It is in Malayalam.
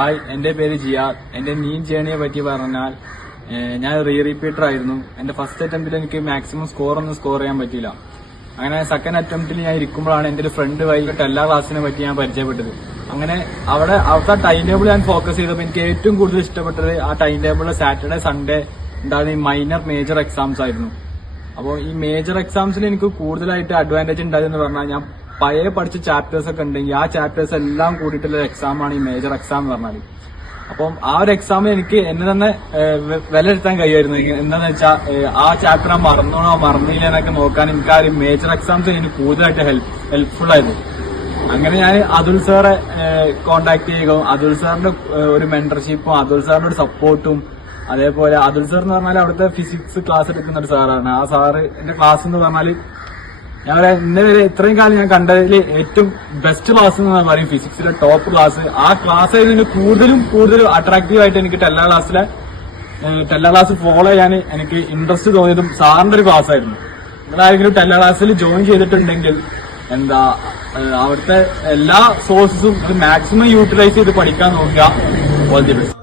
ഹായ്, എന്റെ പേര് ജിയാദ്. എന്റെ നീറ്റ് ജേണിയെ പറ്റി പറഞ്ഞാൽ ഞാൻ റിപ്പീറ്റർ ആയിരുന്നു. എന്റെ ഫസ്റ്റ് അറ്റംപ്റ്റിൽ എനിക്ക് മാക്സിമം ഒന്നും സ്കോർ ചെയ്യാൻ പറ്റിയില്ല. അങ്ങനെ സെക്കൻഡ് അറ്റംപ്റ്റിൽ ഞാൻ ഇരിക്കുമ്പോഴാണ് എന്റെ ഒരു ഫ്രണ്ട് വൈകിട്ട് എല്ലാ ക്ലാസ്സിനെ പറ്റി ഞാൻ പരിചയപ്പെട്ടത്. അങ്ങനെ അവിടുത്തെ ടൈം ടേബിൾ ഞാൻ ഫോക്കസ് ചെയ്തപ്പോൾ എനിക്ക് ഏറ്റവും കൂടുതൽ ഇഷ്ടപ്പെട്ടത് ആ ടൈം ടേബിളിൽ സാറ്റർഡേ സൺഡേ ഉണ്ടാകുന്ന ഈ മൈനർ മേജർ എക്സാംസ് ആയിരുന്നു. അപ്പോൾ ഈ മേജർ എക്സാംസിൽ എനിക്ക് കൂടുതലായിട്ട് അഡ്വാൻറ്റേജ് ഉണ്ടായതെന്ന് പറഞ്ഞാൽ ഞാൻ പഴയ പഠിച്ച ചാപ്റ്റേഴ്സ് ഒക്കെ ഉണ്ടെങ്കിൽ ആ ചാപ്റ്റേഴ്സ് എല്ലാം കൂടിയിട്ടുള്ള എക്സാമാണ് ഈ മേജർ എക്സാം എന്ന് പറഞ്ഞാൽ. അപ്പം ആ ഒരു എക്സാമിൽ എനിക്ക് എന്നെ തന്നെ വിലയിരുത്താൻ കഴിയുമായിരുന്നു. എന്താന്ന് വെച്ചാൽ ആ ചാപ്റ്റർ ഞാൻ മറന്നില്ല എന്നൊക്കെ നോക്കാൻ എനിക്ക് ആ ഒരു മേജർ എക്സാംസ് എനിക്ക് കൂടുതലായിട്ട് ഹെൽപ്ഫുൾ ആയിരുന്നു. അങ്ങനെ ഞാൻ അതുൽ സാറെ കോണ്ടാക്ട് ചെയ്യുകയും അതുൽ സാറിന്റെ ഒരു മെന്റർഷിപ്പും അതുൽ സാറിന്റെ ഒരു സപ്പോർട്ടും, അതേപോലെ അതുൽ സാർ എന്ന് പറഞ്ഞാൽ അവിടുത്തെ ഫിസിക്സ് ക്ലാസ് എടുക്കുന്ന ഒരു സാറാണ്. ആ സാറ് എന്റെ ക്ലാസ് എന്ന് പറഞ്ഞാൽ ഞാൻ ഇന്നേ വരെ ഇത്രയും കാലം ഞാൻ കണ്ടതിൽ ഏറ്റവും ബെസ്റ്റ് ക്ലാസ് എന്ന് പറയും, ഫിസിക്സിലെ ടോപ്പ് ക്ലാസ്. ആ ക്ലാസ് ആയതിന് കൂടുതലും അട്രാക്റ്റീവ് ആയിട്ട് എനിക്ക് ടെല്ല ക്ലാസ് ഫോളോ ചെയ്യാൻ എനിക്ക് ഇൻട്രസ്റ്റ് തോന്നിയതും സാറിന്റെ ഒരു ക്ലാസ് ആയിരുന്നു. നിങ്ങളാരെങ്കിലും ടെല്ല ക്ലാസ്സിൽ ജോയിൻ ചെയ്തിട്ടുണ്ടെങ്കിൽ അവിടുത്തെ എല്ലാ സോഴ്സസും മാക്സിമം യൂട്ടിലൈസ് ചെയ്ത് പഠിക്കാൻ നോക്കുക. All the best.